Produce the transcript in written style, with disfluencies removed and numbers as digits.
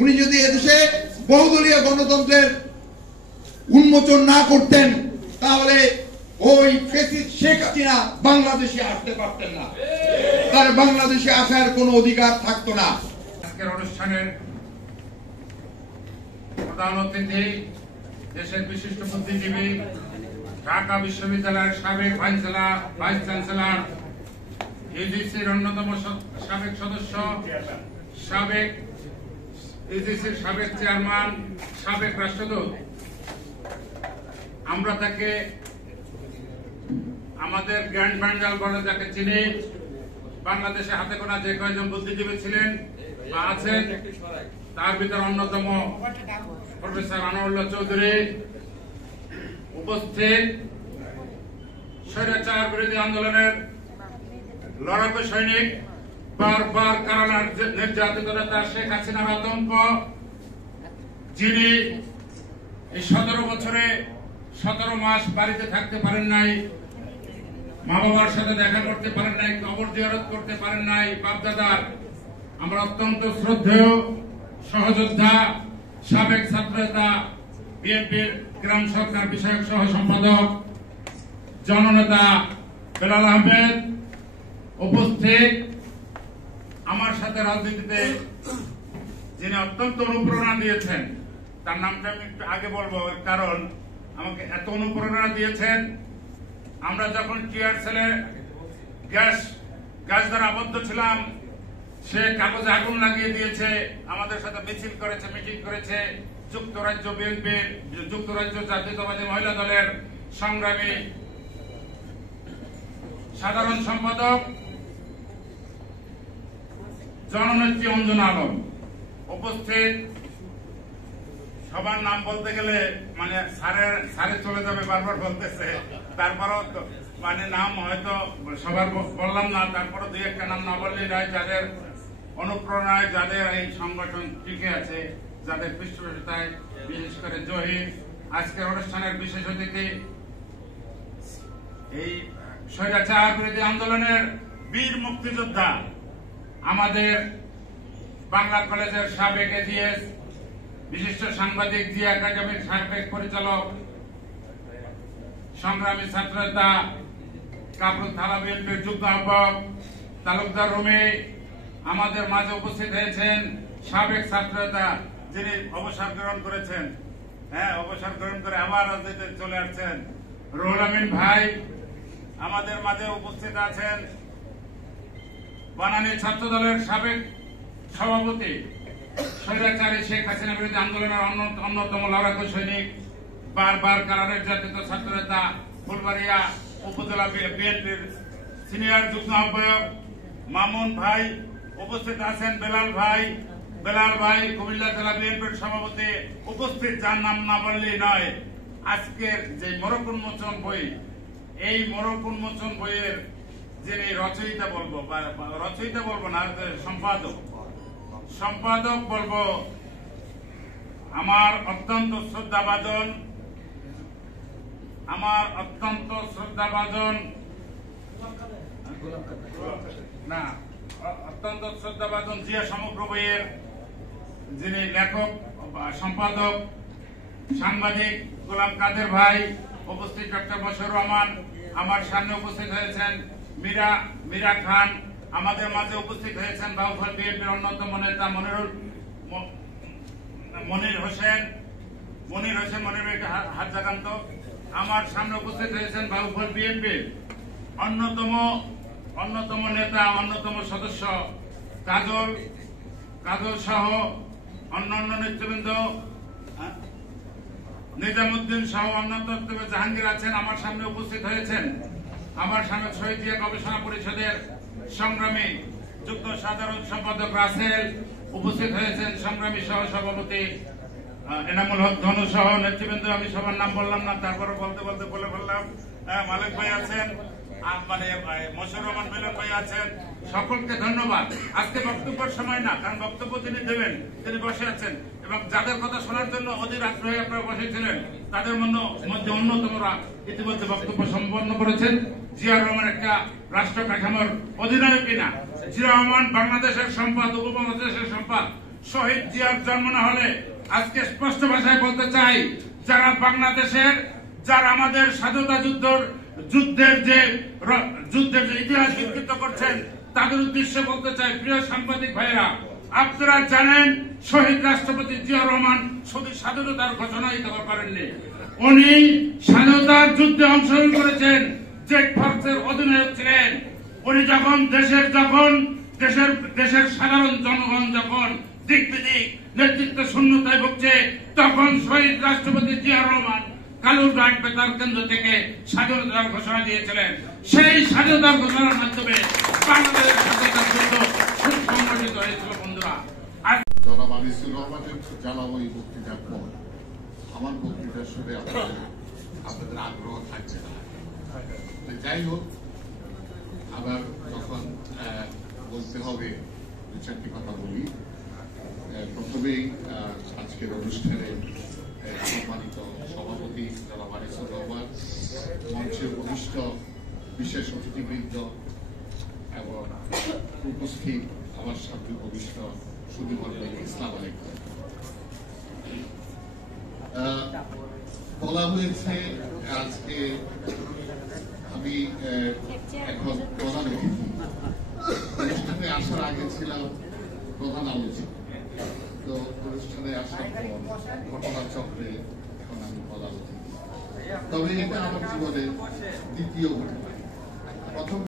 উনি যদি এদেশে বহুদলীয় গণতন্ত্রের উন্মোচন না করতেন তাহলে ওই ফ্যাসিস্ট শেখ হাসিনা বাংলাদেশে আসতে পারতেন না, তার বাংলাদেশে আসার কোনো অধিকার থাকতো না। আজকের অনুষ্ঠানের প্রধান অতিথি দেশের বিশিষ্ট বুদ্ধিজীবী, ঢাকা বিশ্ববিদ্যালয়ের সাবেক ভাইস চ্যান্সেলর, ইউজিসির অন্যতম সাবেক সদস্য, সাবেক ইউজিসির সাবেক চেয়ারম্যান, সাবেক রাষ্ট্রদূত, আমরা তাকে আমাদের গ্র্যান্ড মার্শাল বলে যাকে চিনি, বাংলাদেশে হাতে গোনা যে কয়েকজন বুদ্ধিজীবী ছিলেন বা আছেন তার ভিতর অন্যতম প্রফেসর আনোয়ারুল্লাহ চৌধুরী উপস্থিত, স্বৈরাচার বিরোধী আন্দোলনের লড়াকু সৈনিক, বারবার কারাগার নির্যাতিত নেতা শেখ হাসিনার আতঙ্ক, যিনি এই 17 বছরে 17 মাস বাড়িতে থাকতে পারেন নাই, মা বাবার সাথে দেখা করতে পারেন নাই, কবর জিয়ারত করতে পারেন নাই বাপদাদার। আমরা অত্যন্ত শ্রদ্ধেয় সহযোদ্ধা, সাবেক ছাত্রনেতা, বিএনপির গ্রাম সরকার বিষয়ক সহ সম্পাদক, জননেতা বেলাল আহমেদ উপস্থিত। আমার সাথে রাজনীতিতে যিনি অত্যন্ত অনুপ্রেরণা দিয়েছেন, তার নামটা আমি একটু আগে বলবো, কারণ আমাকে এত অনুপ্রেরণা দিয়েছেন। আমরা যখন টিয়ার সেলে গ্যাস দ্বারা আবদ্ধ ছিলাম, সে কাগজে আগুন লাগিয়ে দিয়েছে, আমাদের সাথে মিছিল করেছে, মিটিং করেছে। যুক্তরাজ্য বিএনপির, যুক্তরাজ্য জাতীয়তাবাদী মহিলা দলের সংগ্রামী সাধারণ সম্পাদক জননেত্রী অঞ্জনা আলম উপস্থিত। সবার নাম বলতে গেলে মানে সারে চলে যাবে, বারবার বলতেছে, তারপরও মানে নাম হয়তো সবার বললাম না, তারপরও দুই একটা নাম না বললেই নয়, যাদের অনুপ্রেরণায়, যাদের এই সংগঠন টিকে আছে, যাদের পৃষ্ঠপোষকতায়, বিশেষ করে জহির। আজকের অনুষ্ঠানের বিশেষ অতিথি এই স্বৈরাচার বিরোধী আন্দোলনের বীর মুক্তিযোদ্ধা, আমাদের বাংলা কলেজের সাবেক এজিএস, বিশিষ্ট সাংবাদিক, জিয়া একাডেমির সাবেক পরিচালক, সংগ্রামী ছাত্রনেতা, কাপড় থানা বিএনপির যুগ্ম আহ্বায়ক তালুকদার রুমি আমাদের মাঝে উপস্থিত হয়েছেন। সাবেক ছাত্রনেতা, যিনি অবসর গ্রহণ করেছেন, অবসর গ্রহণ করে আবার রাজনীতিতে চলে আসছেন, রুহুল আমিন ভাই আমাদের মাঝে উপস্থিত আছেন। বানানী ছাত্র দলের সাবেক সভাপতি, স্বৈরাচারী শেখ হাসিনা বিরোধী আন্দোলনের অন্যতম লড়াকু সৈনিক, বারবার কারা নির্যাতিত ছাত্রনেতা, ফুলবাড়িয়া উপজেলা বিএনপির সিনিয়র যুগ্ম আহ্বায়ক মামুন ভাই উপস্থিত আছেন। বেলাল ভাই কুমিল্লা জেলা বিএনপির সভাপতি উপস্থিত, যার নাম না বললেই নয়। আজকের যে মোড়ক উন্মোচন বই, এই মোড়ক উন্মোচন বইয়ের যিনি রচয়িতা বলবো না, সম্পাদক বলবো, আমার অত্যন্ত শ্রদ্ধাভাজন জিয়া সমগ্র বইয়ের যিনি লেখক, সম্পাদক, সাংবাদিক গোলাম কাদের ভাই উপস্থিত, ডক্টর বশির রহমান আমার সামনে উপস্থিত হয়েছেন, মীরা খান আমাদের মাঝে উপস্থিত হয়েছেন, বাউফল বিএনপির অন্যতম নেতা মনির হোসেন হাত জাগান্ত আমার সামনে উপস্থিত হয়েছেন, বাউফল বিএনপির অন্যতম নেতা, অন্যতম সদস্য কাজল সহ অন্যান্য নেতৃবৃন্দ, নিজামুদ্দিন সহ অন্যতম জাহাঙ্গীর আছেন, আমার সামনে উপস্থিত হয়েছেন। আমার সামনে শহীদ জিয়া গবেষণা পরিষদের সংগ্রামী যুগ্ম সাধারণ সম্পাদক রাসেল উপস্থিত হয়েছেন, সংগ্রামী সহ সভাপতি এনামুল হক ধনু সহ নেতৃবৃন্দ। আমি সবার নাম বললাম না, তারপরে বলতে বলে ফেললাম। মালিক ভাই আছেন, মানে মশিউর রহমান মিলন ভাই আছেন, সকলকে ধন্যবাদ। আজকে বক্তব্যের সময় না, কারণ বক্তব্য তিনি দেবেন, তিনি বসে আছেন, এবং যাদের কথা শোনার জন্য অধীর আগ্রহে আপনারা বসেছিলেন, তাদের মধ্যে অন্যতমরা ইতিমধ্যে বক্তব্য সম্পন্ন করেছেন। জিয়া রহমান একটা রাষ্ট্র কাঠামোর অধিনায়ক কিনা, জিয়া রহমান বাংলাদেশের সম্পদ, উপমহাদেশের সম্পদ, শহীদ জিয়ার জন্ম না হলে আজকে স্পষ্ট ভাষায় বলতে চাই, যারা বাংলাদেশের যারা আমাদের স্বাধীনতা যুদ্ধের যে ইতিহাস বিকৃত করছেন তাদের উদ্দেশ্যে বলতে চাই, প্রিয় সাংবাদিক ভাইয়েরা, আপনারা জানেন শহীদ রাষ্ট্রপতি জিয়াউর রহমান শুধু স্বাধীনতার ঘোষণাই করেননি, উনি স্বাধীনতার যুদ্ধে অংশগ্রহণ করেছেন, জেড ফোর্সের অধিনায়ক ছিলেন। উনি যখন দেশের সাধারণ জনগণ যখন দিক বিদিক নেতৃত্ব শূন্যতায় ভুগছে, তখন শহীদ রাষ্ট্রপতি জিয়াউর রহমান কালুরঘাট বেতার কেন্দ্র থেকে স্বাধীনতার ঘোষণা দিয়েছিলেন। সেই স্বাধীনতার ঘোষণার মাধ্যমে বাংলাদেশের স্বাধীনতার যুদ্ধ সুসংগঠিত হয়েছিল। বন্ধুরা, জনাব আনিসুর রহমানের জানাবো এই বক্তৃতার পর আমার বক্তৃতা শুনে আপনাদের আগ্রহ থাকছে না। যাই হোক, আবার যখন বলতে হবে দু চারটি কথা বলি। প্রথমেই আজকের অনুষ্ঠানে সম্মানিত সভাপতি জনাব আনিসুর রহমান, মঞ্চের বরিষ্ঠ বিশেষ অতিথিবৃন্দ এবং উপস্থিত আমার সাথে বরিষ্ঠ সুধীমণ্ডলী, ইসলাম আলাইকুম। বলা হয়েছে আজকে আমি এখন প্রধান অতিথি, অনুষ্ঠানে আসার আগে ছিলাম প্রধান আলোচক, তো অনুষ্ঠানে আসার পর ঘটনাচক্রে এখন আমি প্রধান অতিথি। তবে এটা আমার জীবনের দ্বিতীয় ঘটনা। প্রথম